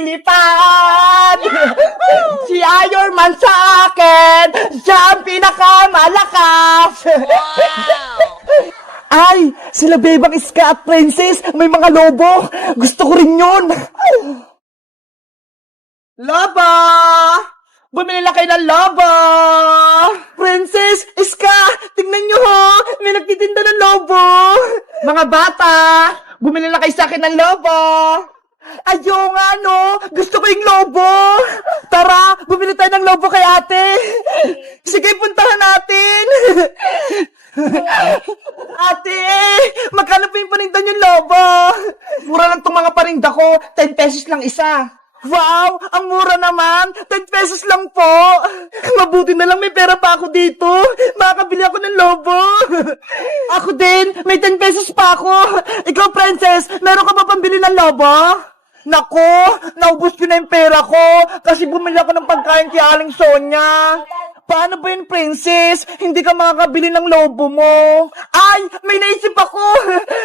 lumilipad. Si Iron Man sa akin, siya ang pinakamalakas. Ay, sila Bebang Iska at Princess, may mga lobo. Gusto ko rin yun. Lobo! Bumili na kayo ng lobo! Princess, Iska, tingnan nyo ho, may nagtitinda ng lobo. Mga bata, bumili na kayo sa akin ng lobo. Ayo nga no, gusto ko yung lobo. Tara, bumili tayo ng lobo kay ate. Sige, puntahan natin. Ate, magkano po yung paninda yung lobo? Mura lang itong mga paninda ko, 10 pesos lang isa. Wow, ang mura naman, 10 pesos lang po. Mabuti na lang may pera pa ako dito. Makakabili ako ng lobo. Ako din, may 10 pesos pa ako. Ikaw, Princess, meron ka ba pambili ng lobo? Nako, naubos ko na yung pera ko kasi bumili ako ng pagkain kay Aling Sonia. Paano ba yun, Princess? Hindi ka makakabili ng lobo mo. Ay, may naisip ako.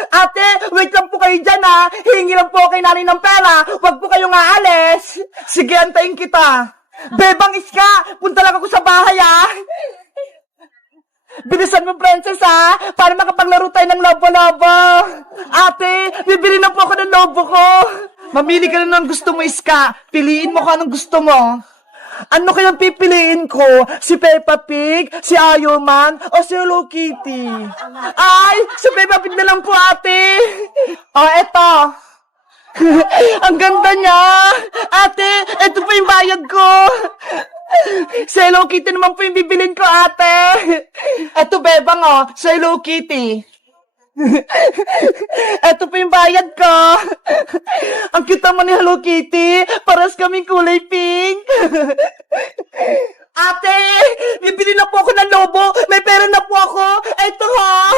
Ate, wait lang po kayo dyan ha. Hihingi lang po kay nanay ng pera. Huwag po kayong aalis. Sige, antayin kita. Bebang Iska, punta lang ako sa bahay ha. Bilisan mo, Princess ha, para makapaglaro tayo ng lobo-lobo. Ate, bibili na po ako ng lobo ko. Mamili ka na ng gusto mo, Iska. Piliin mo kung anong gusto mo. Ano kayang pipiliin ko? Si Peppa Pig, si Iron Man, o si Hello Kitty? Ay, si Peppa Pig na lang po, ate. O, eto. Ang ganda niya. Ate, eto po yung bayad ko. Si Hello Kitty naman po yung bibilin ko, ate. Eto, Bebang, o. Si Hello Kitty. Eto po yung bayad ko. Ang cute naman ni Hello Kitty. Paras kaming kulay pink. Ate, bibili na po ako ng lobo. May pera na po ako. Eto ha.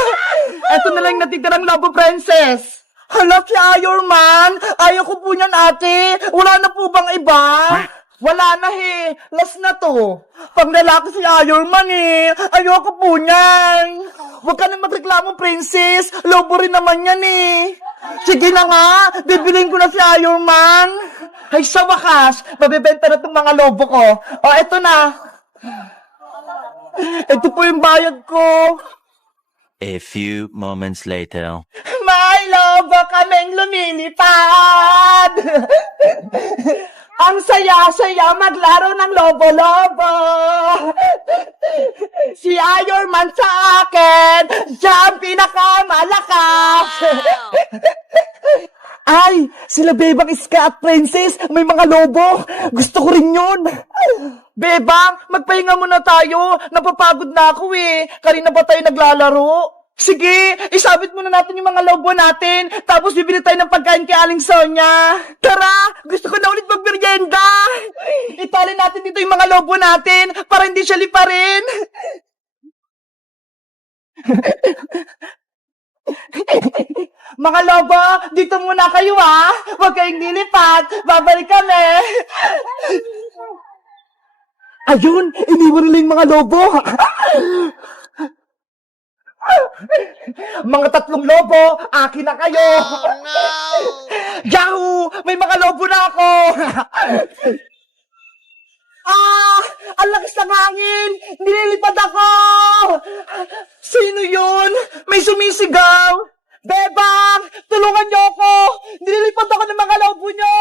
Eto na lang natitirang lobo, Princess. Hala, si Iron Man. Ayaw ko po niyan, ate. Wala na po bang iba? Wala na he. Last na to. Pang lalaki si Iron Man eh. Ayoko po niyan. Huwag ka na magreklamo, Princess. Lobo rin naman yan eh. Sige na nga. Bibilin ko na si Iron Man. Ay, sa wakas, mabibenta na itong mga lobo ko. O, eto na. Ito po yung bayad ko. A few moments later. May lobo kaming lumilipad. Ang saya-saya maglaro ng lobo-lobo. Si Iron Man sa akin, siya ang pinakamalakas. Ay, sila Bebang Iska at Princess, may mga lobo. Gusto ko rin yun. Bebang, magpahinga muna tayo. Napapagod na ako eh. Kanina pa tayo naglalaro. Sige, isabit muna natin yung mga lobo natin, tapos bibili tayo ng pagkain kay Aling Sonia. Tara, gusto ko na ulit magmerienda. Itali natin dito yung mga lobo natin, para hindi siya liparin. Mga lobo, dito muna kayo ha. Huwag kayong lilipat, babalik kami. Ayun, iniwan nila yung mga lobo. Mga 3 lobo, akin na kayo. Oh, no! Yahoo! May mga lobo na ako. Ang lakas ng hangin. Nililipad ako. Sino yun? May sumisigaw. Bebang, tulungan niyo ako. Nililipad ako ng mga lobo niyo.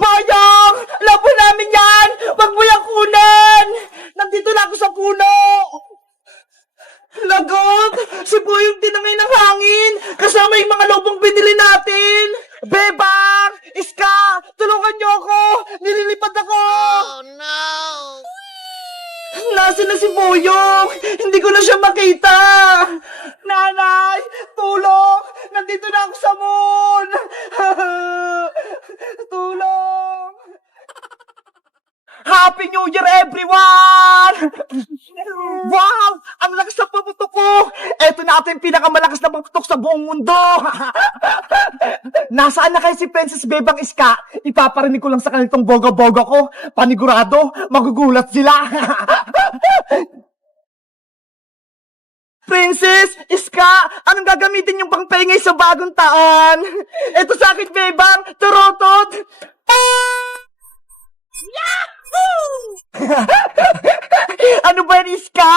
Bayang, lobo namin yan. Wag mo yung kunin. Nandito na ako sa puno. Lagot! Si Boyong tinangay ng hangin! Kasama yung mga lobong binili natin! Bebang! Iska! Tulungan niyo ako! Nililipad ako! Oh, no! Nasaan na si Boyong? Hindi ko na siya makita! Nanay! Tulong! Nandito na ako sa moon! Tulong! Happy New Year, everyone! Wow! Ang lakas ng paputok ko! Eto na ito yung pinakamalakas na paputok sa buong mundo! Nasaan na kayo si Princess Bebang Iska? Ipaparinig ko lang sa kanitong boga-boga ko. Panigurado, magugulat sila! Princess, Iska, anong gagamitin yung pangpengay sa bagong taon? Eto sa akin, Bebang, turotot! Ano ba yan, Iska?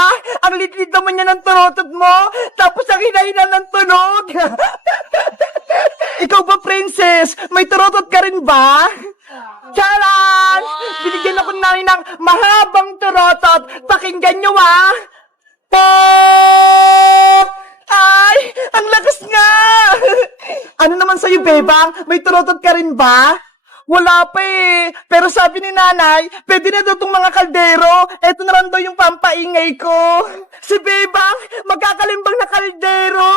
Ang litlit naman niya ng turotot mo, tapos ang hinahina ng tunog. Ikaw ba, princess? May turotot ka rin ba? Challenge! Binigyan ako namin ng mahabang turotot. Pakinggan nyo, ah! Pop! Ay! Ang lakas nga! Ano naman sa'yo, Bebang? May turotot ka rin ba? Wala pa eh. Pero sabi ni nanay, pwede na daw itong mga kaldero. Eto na lang daw yung pampaingay ko. Si Bebang, magkakalimbang na kaldero.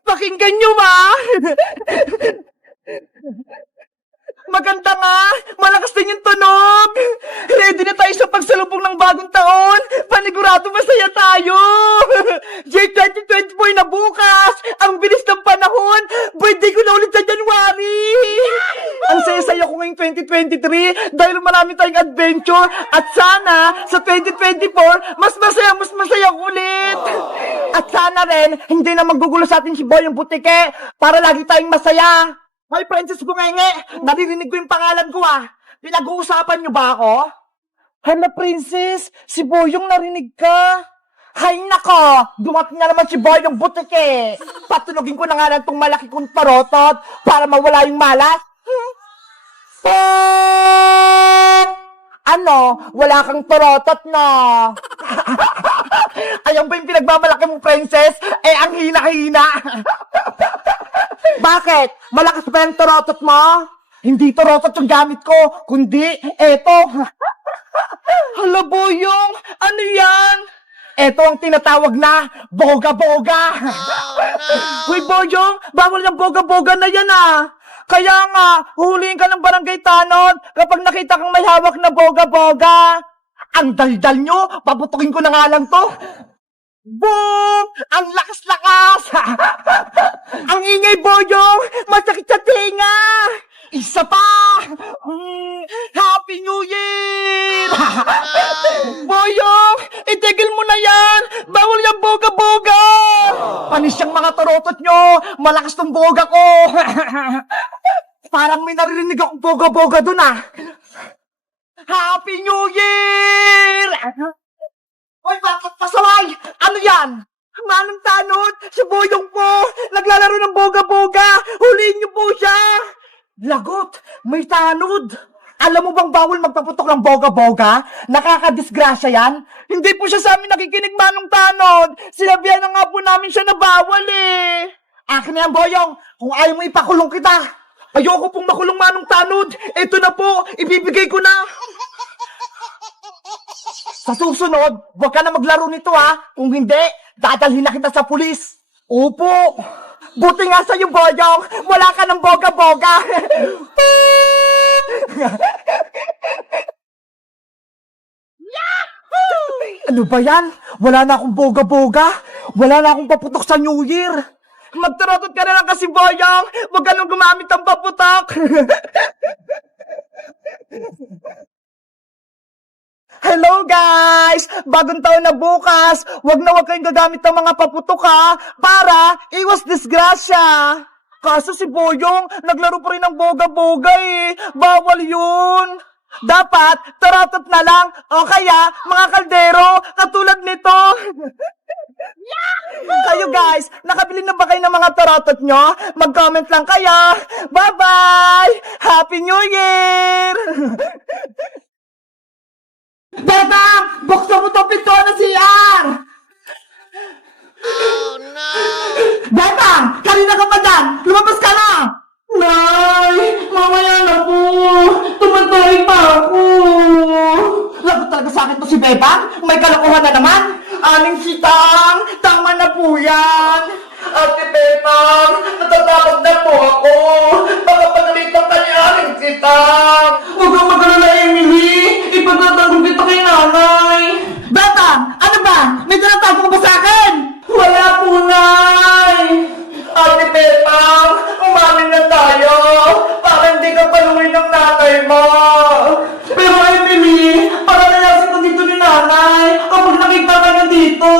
Pakinggan nyo, ma. Maganda nga. Malakas din yung tunog. Ready na tayo sa pagsalubong ng bagong taon. Panigurado masaya tayo. Year 2024 na bukas. Ang bilis ng panahon. Birthday ko na ulit sa January. Ang saya-saya ko ngayong 2023 dahil marami tayong adventure. At sana sa 2024, mas masaya ulit. At sana rin, hindi na maggugulo sa atin si Boy yung butike para lagi tayong masaya. Hoy, Princess Bungenge, naririnig ko yung pangalan ko ah. Pinag-uusapan niyo ba ako? Hala, Princess, si Boyong narinig ka. Hay nako, dumating na naman si Boyong butike. Patunogin ko na nga lang itong malaki kong tarotot para mawala yung malas. Ano? Wala kang tarotot na. Ayan ba yung pinagmamalaki mong princess? Eh, ang hina-hina. Bakit? Malakas ba yung tarotot mo? Hindi tarotot yung gamit ko, kundi eto. Hala, Boyong, ano yan? Eto ang tinatawag na boga-boga. Uy, Boyong, bawal yung boga-boga na yan ah. Kaya nga, huhulihin ka ng barangay tanod kapag nakita kang may hawak na boga-boga. Ang daldal nyo, paputukin ko na nga lang to. Boom! Ang lakas-lakas! Ang ingay, Boyong! Masakit sa tinga! Isa pa! Happy New Year! Boyong! Itigil mo na yan! Bawal yung boga-boga! Panis yung mga turotot nyo! Malakas tong boga ko! Parang may naririnig akong boga-boga dun ah! Happy New Year! Hoy, bakit pasaway? Ano yan? Manong tanod, si Boyong po, naglalaro ng boga-boga. Huliin niyo po siya. Lagot, may tanod. Alam mo bang bawal magpaputok ng boga-boga? Nakakadisgrasya yan. Hindi po siya sa amin nakikinig, Manong tanod. Sinabihan na nga po namin siya na bawal eh. Akin na yan, Boyong. Kung ayaw mo ipakulong kita. Ayoko pong makulong, Manong tanod. Ito na po, ibibigay ko na. Sa susunod, huwag ka na maglaro nito ha. Kung hindi, dadalhin na kita sa pulis. Opo. Buti nga sa'yo, Boyong. Wala ka ng boga-boga. Ano ba yan? Wala na akong boga-boga. Wala na akong paputok sa New Year. Magtarotot ka na lang kasi, Boyong. Huwag ka nang gumamit ng paputok. Hello guys! Bagong taon na bukas! Huwag na huwag kayong gagamit ng mga paputok ha! Para iwas disgrasya! Kaso si Boyong, naglaro pa rin ng boga-boga eh! Bawal yun! Dapat, tarotot na lang! O kaya, mga kaldero, katulad nito! Kayo guys, nakabili na ba kayo ng mga tarotot nyo? Mag-comment lang kayo! Bye-bye! Happy New Year! Bebang! Buksan mo to pinto na CR! Oh no! Bebang! Kanina ka pa dyan! Lumabas ka na! Nay! Mamaya na po! Tumatay pa ako! Lagot talaga sa akin to si Bebang? May kalokohan na naman! Aling sitang! Tama na po yan! Ate Bebang! Natatakot na po ako! Baka pagalitan ka ni Aling sitang! Huwag kang mag-alala, Emily! Ipagtatanggol kita kay nanay! Bebang! Ano ba? May tinatago ka ba sa akin? Wala po, Nay! Ate Bebang! Umamin na tayo! Para hindi ka paluin ng nanay mo! Pero Emily, para nalasin ko dito ni nanay kapag nakita ka na dito.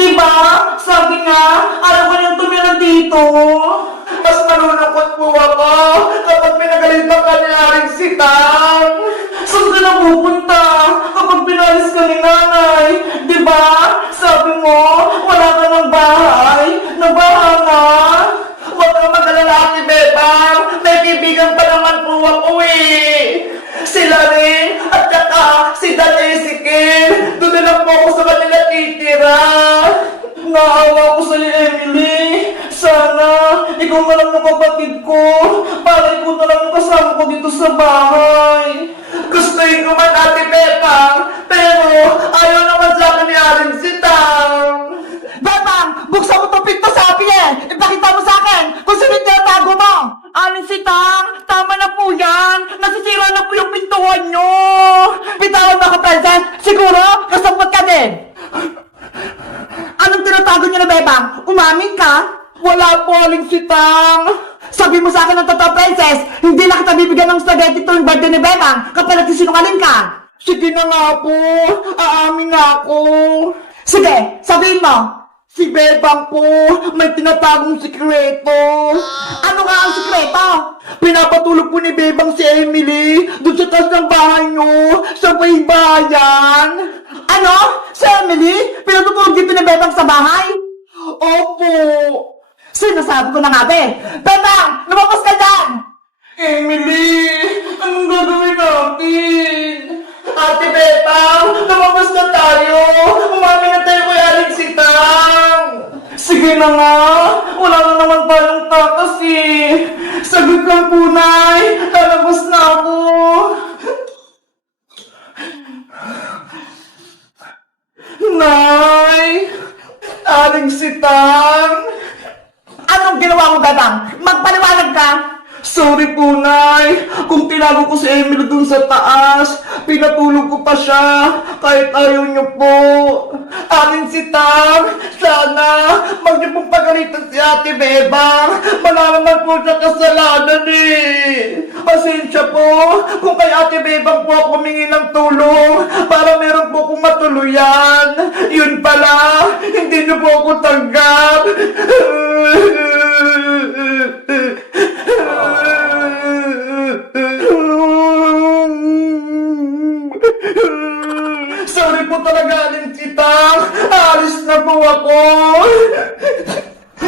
Diba? Sabi nga, ayaw ko niyang tumira dito. Mas malulungkot po ako kapag pinagalitan ka ni Aring Sitang. Saan ka na pupunta? ka ni nanay. Di ba? Sabi mo, wala ka ng bahay. Nabaha na. Huwag kang mag-alala, Ate Bebang. May kaibigan pa naman po ako eh. Sila rin, at saka si Dan Ezekiel. Doon na lang po ako sa kanila titira. Naawa ko sa'yo, Emily. Sana, ikaw na lang ang kapatid ko. Para ikaw na lang ang kasama ko dito sa bahay. Gustuin ko man, Ate Bebang. Pero, ayaw naman sa akin ni Aling Sitang. Bebang, buksan mo itong pinto sa akin eh. Ipakita mo sa akin kung sino yung tinatago mo. Aling Sitang, tama na po yan. Nasisira na po yung pintuan nyo. Bitawan mo ako, Princess. Siguro, kasabot ka din. Anong tinatago niyo na, Bebang? Umamin ka? Wala po, Aling Sitang. Sabi mo sa akin ng totoo, Princess, hindi na kita bibigyan ng spaghetti tuwing birthday ni Bebang kapag nagsisinungaling ka. Sige na nga po, aamin na ako. Sige, sabihin mo. Si Bebang po, may tinatagong sikreto. Ano nga ang sikreto? Pinapatulog po ni Bebang si Emily doon sa taas ng bahay nyo, sa may bayan. Ano? Si Emily? Pinatutulog dito ni Bebang sa bahay? Opo. Sinasabi ko na nga, be. Bebang, lumabas ka dyan! Emily, anong gagawin natin? Ate Bebang, lumabas na tayo. Umamin na tayo kay Aling Sitang. Sige na nga, wala na naman tayong takas eh. Sagot lang po, Nay. Lalabas na ako. Nay! Aling Sitang! Anong ginawa mo, Bebang? Magpaliwanag ka! Sorry po, Nay. Kung tinago ko si Emily dun sa taas, pinatulog ko pa siya, kahit ayaw niyo po. Aling Sitang, sana, mag niyo pong pagalitan si Ate Bebang. Wala naman po siya kasalanan eh. Pasensya po, kung kay Ate Bebang po ako humingi ng tulong, para meron po akong matuluyan. Yun pala, hindi niyo po ako tanggap. Sorry po talaga, Aling Sitang. Alis na po ako.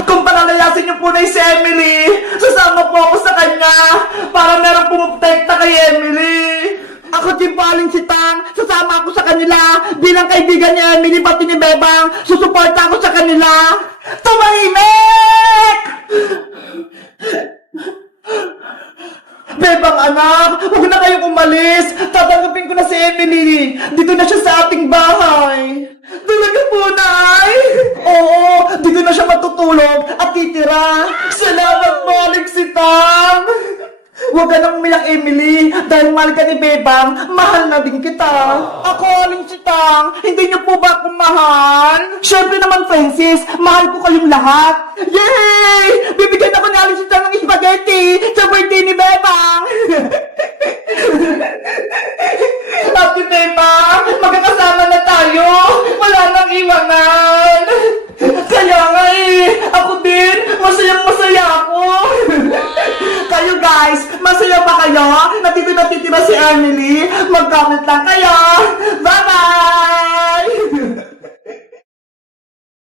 Kung palalayasin niyo po na si Emily, sasama po ako sa kanya para meron pumuprotekta kay Emily. Ako din po, Aling Sitang. Sasama ako sa kanila bilang kaibigan ni Emily pati ni Bebang. Susuporta ako sa kanila. Tumahimik! Bebang anak, huwag na kayong umalis. Tatanggapin ko na si Emily. Dito na siya sa ating bahay. Talaga po, Nay? Oo, dito na siya matutulog at titira. Salamat po, Aling Sitang. Huwag ka nang umiyak, Emily. Dahil mahal ka ni Bebang, mahal na din kita. Ako, Aling Sitang, hindi niyo po ba akong mahal? Siyempre naman, Francis, mahal ko kayong lahat. Yay! Bibigyan ako ni Aling Sitang ng spaghetti sa birthday ni Bebang. Ate Bebang, magkakasama na tayo. Wala nang iwanan. Kaya nga eh, ako din, masayang-masaya ako. Kayo guys, masaya ba kayo? Natitira si Emily? Mag-comment lang kayo. Bye-bye!